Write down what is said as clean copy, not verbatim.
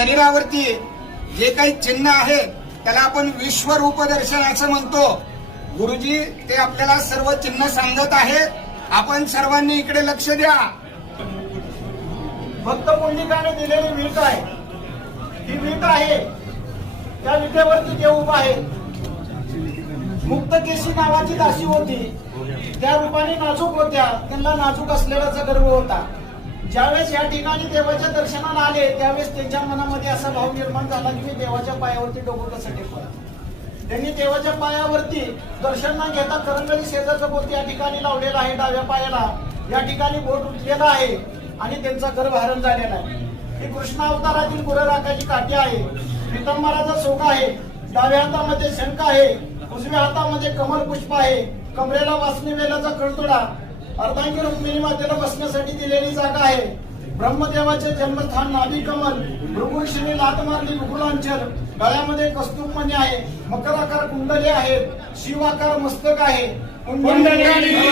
शरीरावरती जे काही चिन्ह आहे त्याला आपण विश्वरूप दर्शन असं म्हणतो. गुरुजी ते आपल्याला सर्व चिन्ह सांगत आहेत. आपण सर्वांनी इकडे लक्ष द्या. भक्त पुंडलिकाने दिलेली वीट आहे, ही वीट आहे. त्या विटेवरती देव उभा आहे. मुक्तकेशी नावाची दासी होती, त्या रूपाने नाजूक होत्या, त्यांना नाजूक असलेलाचा गर्व होता. ज्यावेळेस या ठिकाणी देवाच्या दर्शनाला आले त्यावेळेस त्यांच्या मनामध्ये असा भाव निर्माण झाला की मी देवाच्या पायावरती डोकं कसं टेकवं. त्यांनी देवाच्या पायावरती दर्शन न घेता करंगळी शेजारचं बोट या ठिकाणी लावलेलं आहे. डाव्या पायाला या ठिकाणी बोट उठलेलं आहे आणि त्यांचा गर्भहरण झालेला आहे. ही कृष्ण अवतारातील गुरराखाची काठी आहे. पितांबराचा सोगा आहे. डाव्या हातामध्ये शंख आहे, उजव्या हातामध्ये कमल पुष्प आहे, कमरेला वासनी वेलाचा कळतोडा, अर्धांगी रुक्मिणी मातेला बसण्यासाठी दिलेली जागा आहे. ब्रह्मदेवाचे जन्मस्थान नाभी कमल, भृगुर्षिणी लात मारली मुकुलांचल, गळ्यामध्ये कस्तूरमणी आहे, मकराकार कुंडले आहेत, शिवाकार मस्तक आहे. कुंडली